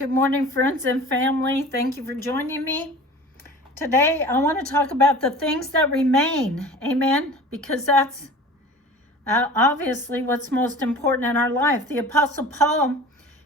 Good morning, friends and family. Thank you for joining me. Today, I want to talk about the things that remain. Amen. Because that's obviously what's most important in our life. The Apostle Paul,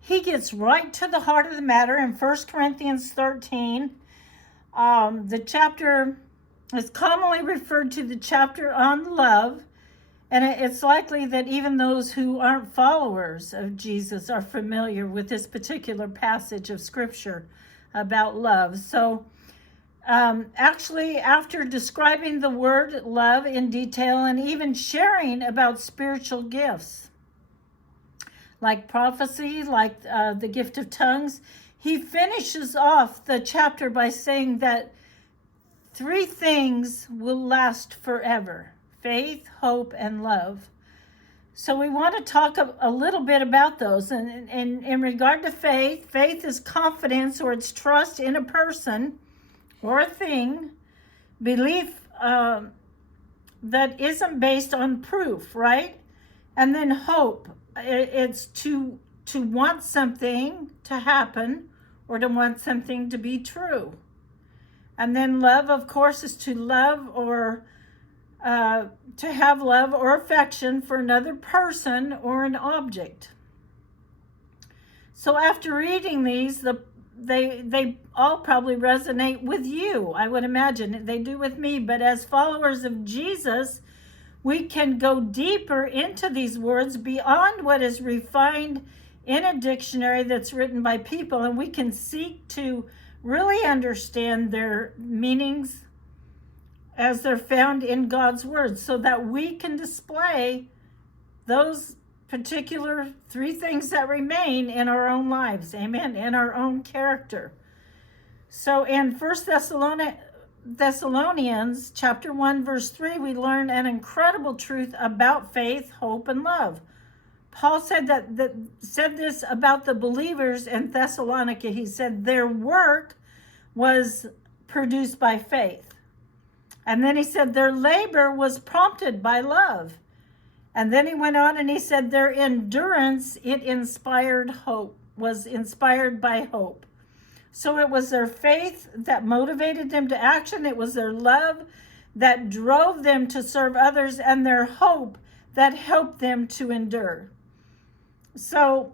he gets right to the heart of the matter in 1 Corinthians 13. The chapter is commonly referred to the chapter on love. And it's likely that even those who aren't followers of Jesus are familiar with this particular passage of scripture about love. So, actually, after describing the word love in detail and even sharing about spiritual gifts, like prophecy, like the gift of tongues, he finishes off the chapter by saying that three things will last forever: faith, hope, and love. So we want to talk a little bit about those. And in regard to faith, faith is confidence or it's trust in a person or a thing, belief that isn't based on proof, right? And then hope, it's to want something to happen or to want something to be true. And then love, of course, is to love or to have love or affection for another person or an object. So after reading these, they all probably resonate with you. I would imagine they do with me. But as followers of Jesus, we can go deeper into these words beyond what is refined in a dictionary that's written by people, and we can seek to really understand their meanings as they're found in God's word, so that we can display those particular three things that remain in our own lives, amen, in our own character. So in 1 Thessalonians chapter 1, verse 3, we learn an incredible truth about faith, hope, and love. Paul said said this about the believers in Thessalonica. He said their work was produced by faith. And then he said their labor was prompted by love. And then he went on and he said their endurance, it inspired hope, was inspired by hope. So it was their faith that motivated them to action. It was their love that drove them to serve others, and their hope that helped them to endure. So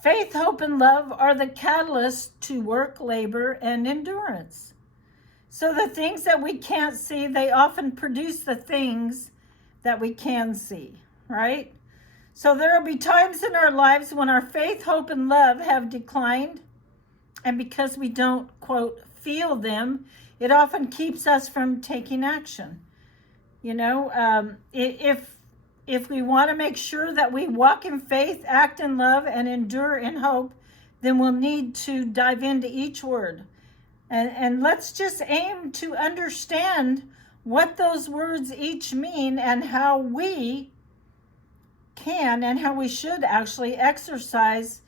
faith, hope, and love are the catalysts to work, labor, and endurance. So the things that we can't see, they often produce the things that we can see, right? So there will be times in our lives when our faith, hope, and love have declined. And because we don't, quote, feel them, it often keeps us from taking action. You know, if we want to make sure that we walk in faith, act in love, and endure in hope, then we'll need to dive into each word. And let's just aim to understand what those words each mean and how we can and how we should actually exercise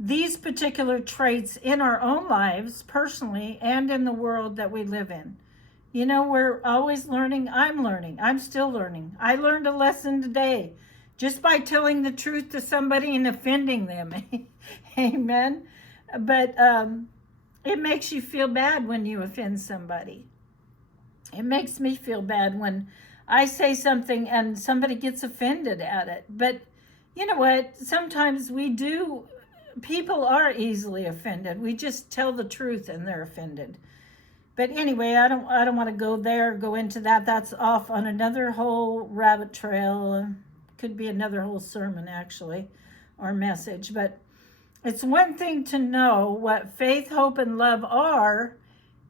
these particular traits in our own lives personally and in the world that we live in. You know, we're always learning. I'm still learning. I learned a lesson today just by telling the truth to somebody and offending them. Amen. But it makes you feel bad when you offend somebody. It makes me feel bad when I say something and somebody gets offended at it. But you know what? Sometimes people are easily offended. We just tell the truth and they're offended. But anyway, I don't want to go into that. That's off on another whole rabbit trail. Could be another whole sermon, actually, or message. But it's one thing to know what faith, hope, and love are,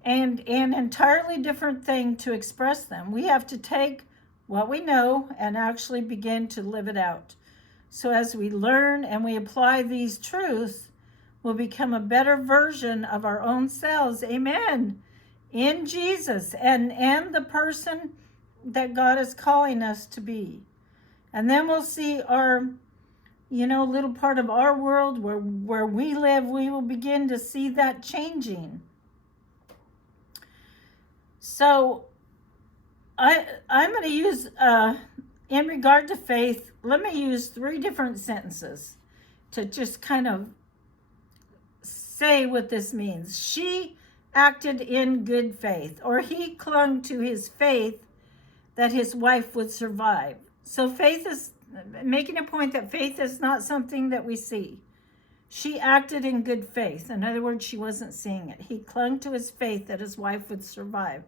and an entirely different thing to express them. We have to take what we know and actually begin to live it out. So as we learn and we apply these truths, we'll become a better version of our own selves. Amen. In Jesus and the person that God is calling us to be. And then we'll see our, little part of our world where we live, we will begin to see that changing. So I'm going to use, in regard to faith, let me use 3 different sentences to just kind of say what this means. She acted in good faith, or he clung to his faith that his wife would survive. So faith is making a point that faith is not something that we see. She acted in good faith. In other words, she wasn't seeing it. He clung to his faith that his wife would survive.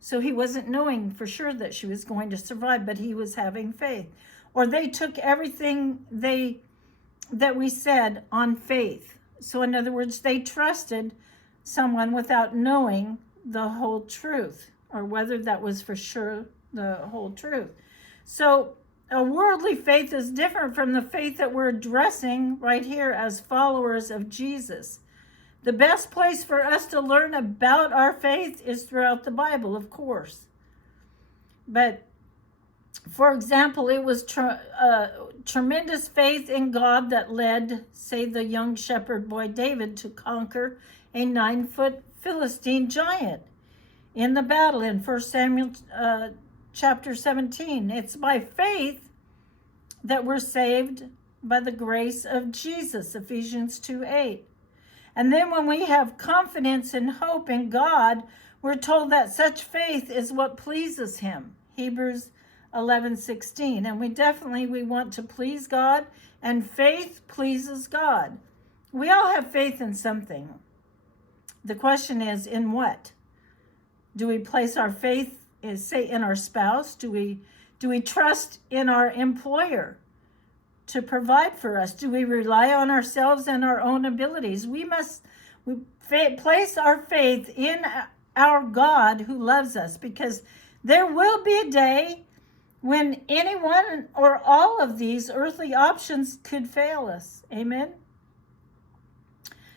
So he wasn't knowing for sure that she was going to survive, but he was having faith. Or they took everything that we said on faith. So in other words, they trusted someone without knowing the whole truth, or whether that was for sure the whole truth. So a worldly faith is different from the faith that we're addressing right here as followers of Jesus. The best place for us to learn about our faith is throughout the Bible, of course. But for example, it was tremendous faith in God that led, say, the young shepherd boy David to conquer a 9-foot Philistine giant in the battle in 1 Samuel chapter 17. It's by faith that we're saved by the grace of Jesus, Ephesians 2:8. And then when we have confidence and hope in God, we're told that such faith is what pleases him, Hebrews 11:16. And we want to please God, and faith pleases God. We all have faith in something. The question is, in what? Do we place our faith, say, in our spouse? Do we trust in our employer to provide for us? Do we rely on ourselves and our own abilities? We place our faith in our God who loves us, because there will be a day when any one or all of these earthly options could fail us. Amen?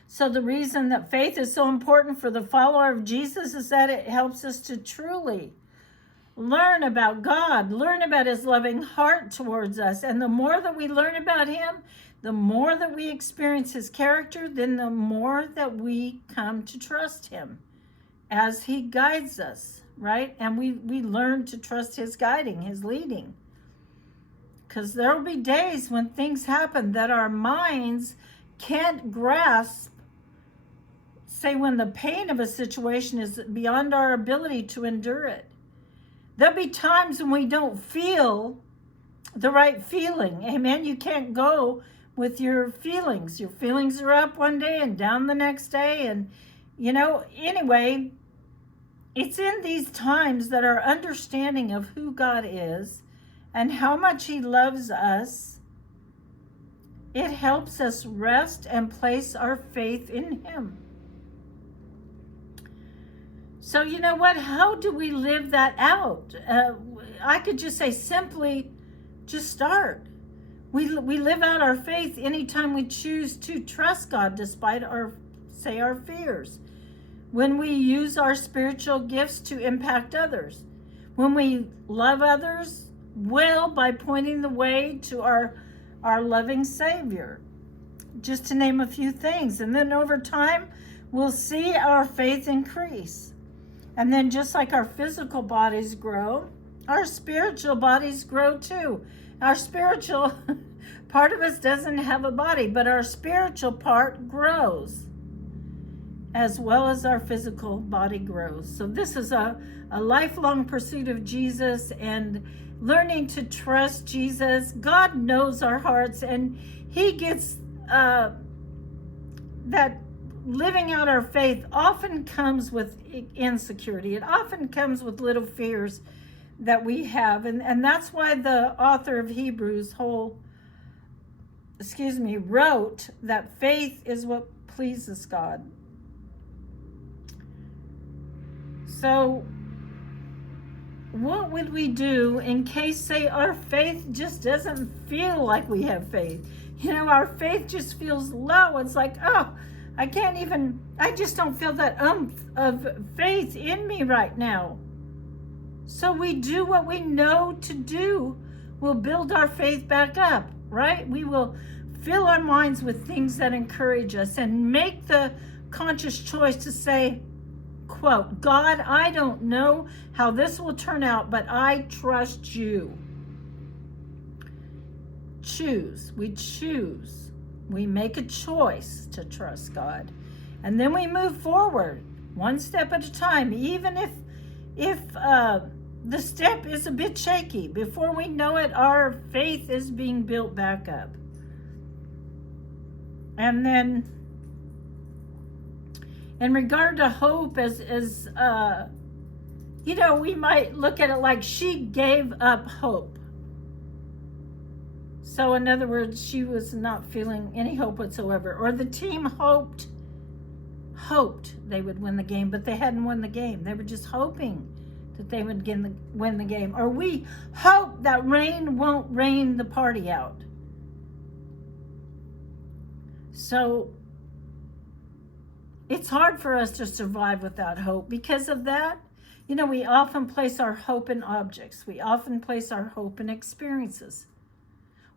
So the reason that faith is so important for the follower of Jesus is that it helps us to truly learn about God, learn about his loving heart towards us. And the more that we learn about him, the more that we experience his character, then the more that we come to trust him as he guides us, right? And we learn to trust his guiding, his leading. Because there will be days when things happen that our minds can't grasp. Say, when the pain of a situation is beyond our ability to endure it. There'll be times when we don't feel the right feeling. Amen. You can't go with your feelings. Your feelings are up one day and down the next day. And, anyway, it's in these times that our understanding of who God is and how much he loves us, it helps us rest and place our faith in him. So you know what? How do we live that out? I could just say simply, just start. We live out our faith anytime we choose to trust God despite our fears. When we use our spiritual gifts to impact others. When we love others well by pointing the way to our loving Savior. Just to name a few things. And then over time, we'll see our faith increase. And then just like our physical bodies grow, our spiritual bodies grow too. Our spiritual part of us doesn't have a body, but our spiritual part grows as well as our physical body grows. So this is a lifelong pursuit of Jesus and learning to trust Jesus. God knows our hearts, and he gets that living out our faith often comes with insecurity. It often comes with little fears that we have. And that's why the author of Hebrews wrote that faith is what pleases God. So what would we do in case, say, our faith just doesn't feel like we have faith? Our faith just feels low. It's like, I just don't feel that of faith in me right now. So we do what we know to do. We'll build our faith back up, right? We will fill our minds with things that encourage us and make the conscious choice to say, quote, God, I don't know how this will turn out, but I trust you. We choose. We make a choice to trust God. And then we move forward one step at a time, even if the step is a bit shaky. Before we know it, our faith is being built back up. And then in regard to hope, as we might look at it like she gave up hope. So in other words, she was not feeling any hope whatsoever. Or the team hoped they would win the game, but they hadn't won the game. They were just hoping that they would win the game. Or we hope that rain won't rain the party out. So it's hard for us to survive without hope. Because of that, we often place our hope in objects. We often place our hope in experiences.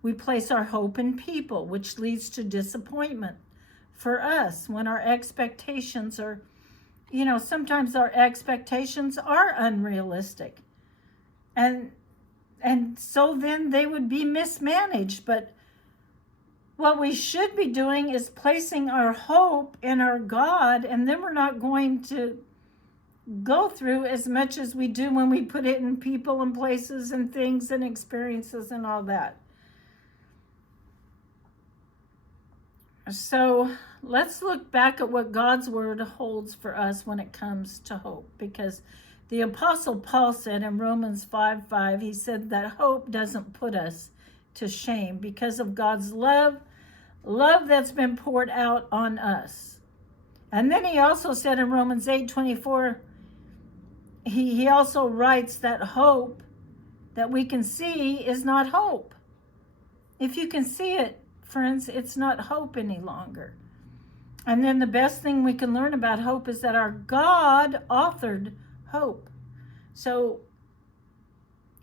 We place our hope in people, which leads to disappointment for us when our expectations are, sometimes our expectations are unrealistic. And so then they would be mismanaged. But what we should be doing is placing our hope in our God, and then we're not going to go through as much as we do when we put it in people and places and things and experiences and all that. So let's look back at what God's word holds for us when it comes to hope, because the Apostle Paul said in Romans 5:5, he said that hope doesn't put us to shame because of God's love that's been poured out on us. And then he also said in Romans 8:24, he also writes that hope that we can see is not hope. If you can see it, friends, it's not hope any longer. And then the best thing we can learn about hope is that our God authored hope. So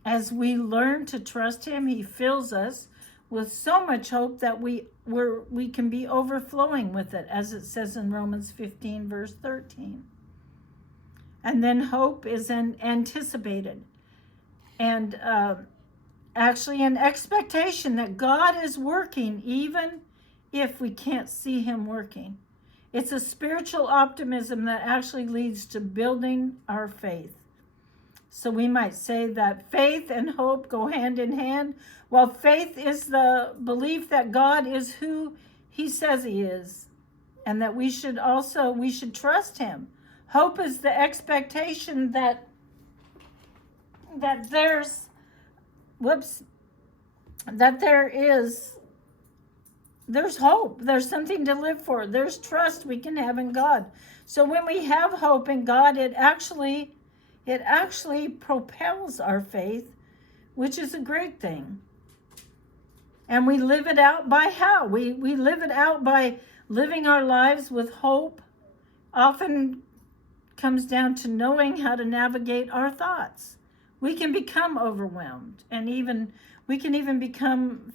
as we learn to trust him, he fills us with so much hope that we can be overflowing with it, as it says in Romans 15, verse 13. And then hope is anticipated. And actually an expectation that God is working even if we can't see him working. It's a spiritual optimism that actually leads to building our faith. So we might say that faith and hope go hand in hand. Well, faith is the belief that God is who he says he is, and that we should trust him. Hope is the expectation that there's hope. There's something to live for. There's trust we can have in God. So when we have hope in God, it actually propels our faith, which is a great thing. And we live it out by how? We live it out by living our lives with hope. Often comes down to knowing how to navigate our thoughts. We can become overwhelmed, and we can even come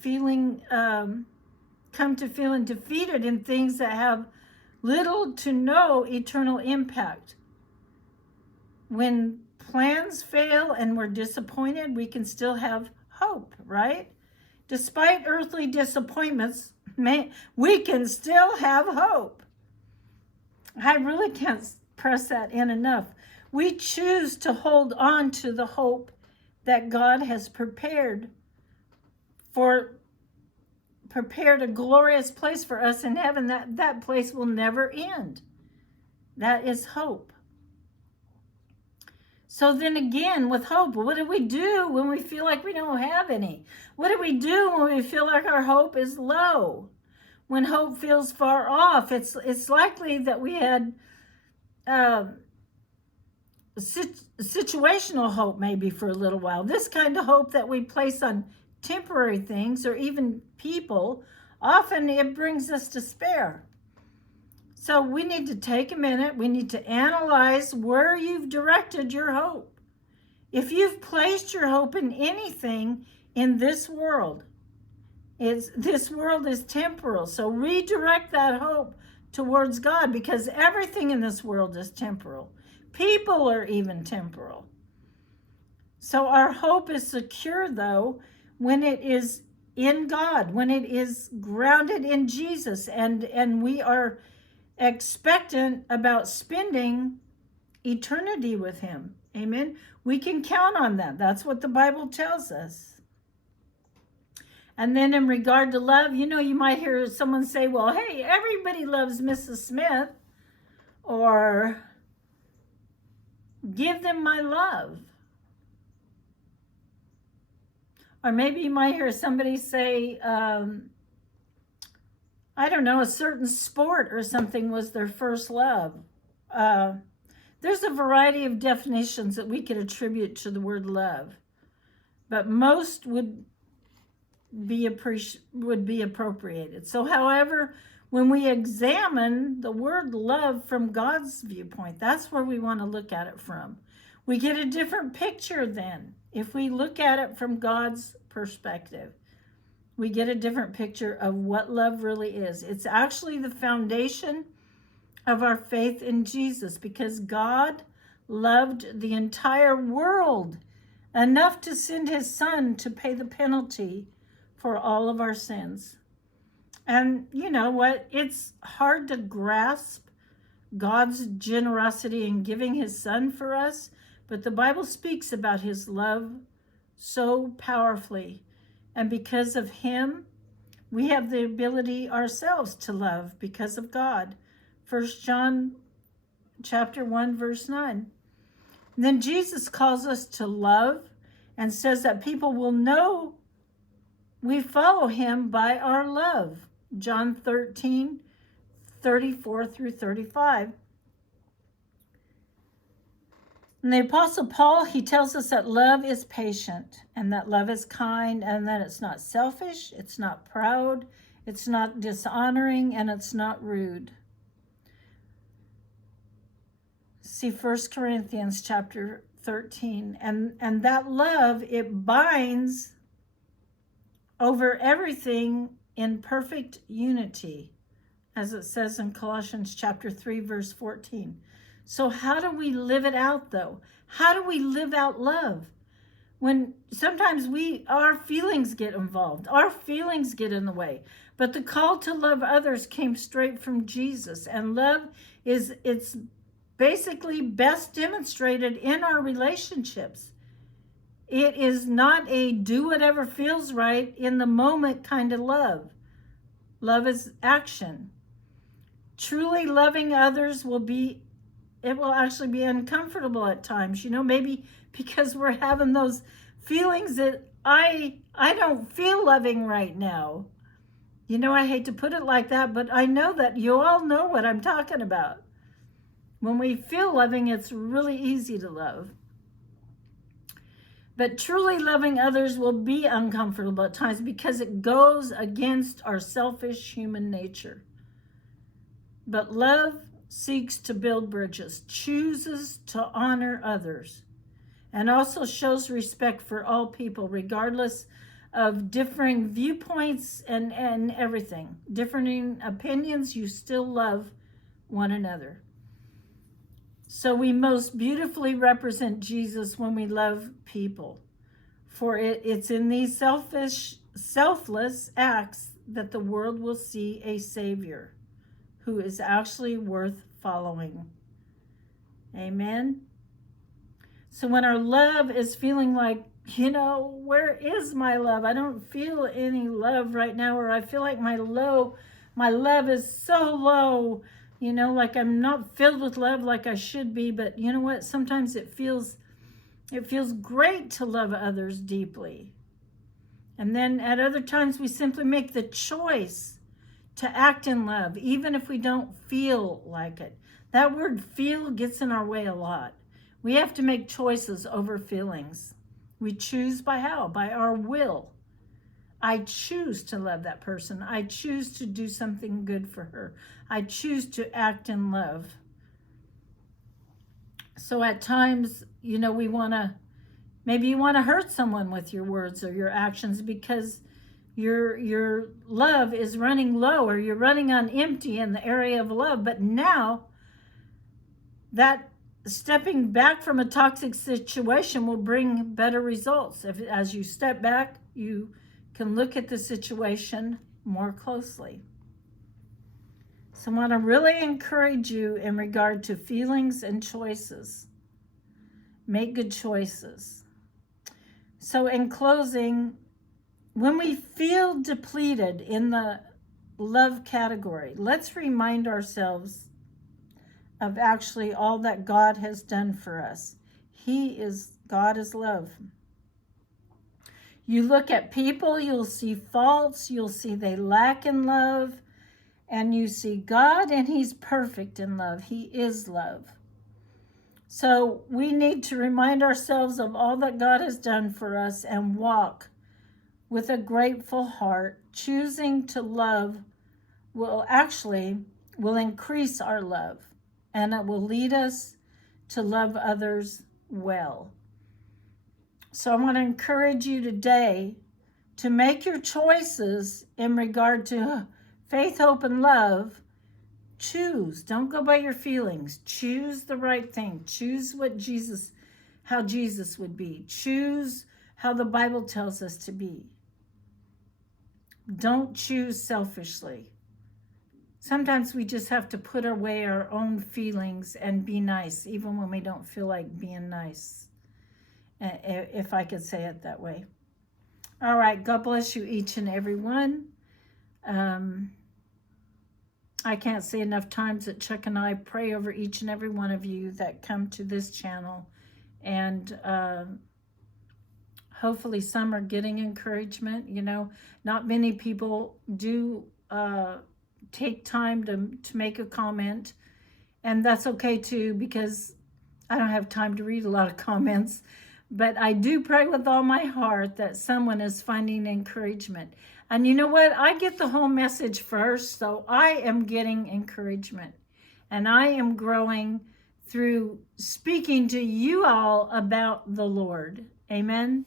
to feeling defeated in things that have little to no eternal impact. When plans fail and we're disappointed, we can still have hope, right? Despite earthly disappointments, we can still have hope. I really can't press that in enough. We choose to hold on to the hope that God has prepared a glorious place for us in heaven. That place will never end. That is hope. So then again, with hope, what do we do when we feel like we don't have any? What do we do when we feel like our hope is low? When hope feels far off, it's likely that we had situational hope maybe for a little while. This kind of hope that we place on temporary things or even people, often it brings us despair. So we need to take a minute. We need to analyze where you've directed your hope. If you've placed your hope in anything in this world, this world is temporal. So redirect that hope towards God, because everything in this world is temporal. People are even temporal. So our hope is secure, though, when it is in God, when it is grounded in Jesus, and we are expectant about spending eternity with him. Amen. We can count on that. That's what the Bible tells us. And then in regard to love, you know, you might hear someone say, well, hey, everybody loves Mrs. Smith, or give them my love. Or maybe you might hear somebody say, I don't know, a certain sport or something was their first love. There's a variety of definitions that we could attribute to the word love, but most would be appropriated. So, however, when we examine the word love from God's viewpoint, that's where we want to look at it from. We get a different picture then. If we look at it from God's perspective, we get a different picture of what love really is. It's actually the foundation of our faith in Jesus, because God loved the entire world enough to send his son to pay the penalty for all of our sins. And you know what? It's hard to grasp God's generosity in giving his son for us, but the Bible speaks about his love so powerfully. And because of him, we have the ability ourselves to love because of God. 1 John chapter 1, verse 9. And then Jesus calls us to love and says that people will know we follow him by our love. John 13, 34 through 35. And the Apostle Paul, he tells us that love is patient, and that love is kind, and that it's not selfish, it's not proud, it's not dishonoring, and it's not rude. See 1 Corinthians chapter 13. And that love, it binds over everything in perfect unity, as it says in Colossians chapter 3, verse 14. So how do we live it out, though? How do we live out love? When sometimes our feelings get involved, our feelings get in the way. But the call to love others came straight from Jesus. And love it's basically best demonstrated in our relationships. It is not a do whatever feels right in the moment kind of love. Love is action. Truly loving others will actually be uncomfortable at times, you know, maybe because we're having those feelings that I don't feel loving right now. You know, I hate to put it like that, but I know that you all know what I'm talking about. When we feel loving, it's really easy to love. But truly loving others will be uncomfortable at times because it goes against our selfish human nature. But love seeks to build bridges, chooses to honor others, and also shows respect for all people, regardless of differing viewpoints and everything. Differing opinions, you still love one another. So we most beautifully represent Jesus when we love people. For it's in these selfless acts that the world will see a Savior who is actually worth following. Amen. So when our love is feeling like, you know, where is my love? I don't feel any love right now, or I feel like my love is so low, you know, like I'm not filled with love like I should be. But you know what? Sometimes it feels great to love others deeply. And then at other times we simply make the choice to act in love, even if we don't feel like it. That word feel gets in our way a lot. We have to make choices over feelings. We choose by how? By our will. I choose to love that person. I choose to do something good for her. I choose to act in love. So at times, you know, maybe you want to hurt someone with your words or your actions because your love is running low, or you're running on empty in the area of love. But now that stepping back from a toxic situation will bring better results. As you step back, you can look at the situation more closely. So I want to really encourage you in regard to feelings and choices. Make good choices. So in closing, when we feel depleted in the love category, let's remind ourselves of actually all that God has done for us. God is love. You look at people, you'll see faults, you'll see they lack in love, and you see God, and He's perfect in love. He is love. So we need to remind ourselves of all that God has done for us and walk with a grateful heart. Choosing to love will increase our love, and it will lead us to love others well. So I want to encourage you today to make your choices in regard to faith, hope, and love. Choose. Don't go by your feelings. Choose the right thing. Choose how Jesus would be. Choose how the Bible tells us to be. Don't choose selfishly. Sometimes we just have to put away our own feelings and be nice, even when we don't feel like being nice, if I could say it that way. All right, God bless you each and every one. I can't say enough times that Chuck and I pray over each and every one of you that come to this channel. And hopefully some are getting encouragement. You know, not many people do take time to make a comment. And that's okay too, because I don't have time to read a lot of comments. But I do pray with all my heart that someone is finding encouragement. And you know what? I get the whole message first, so I am getting encouragement. And I am growing through speaking to you all about the Lord. Amen.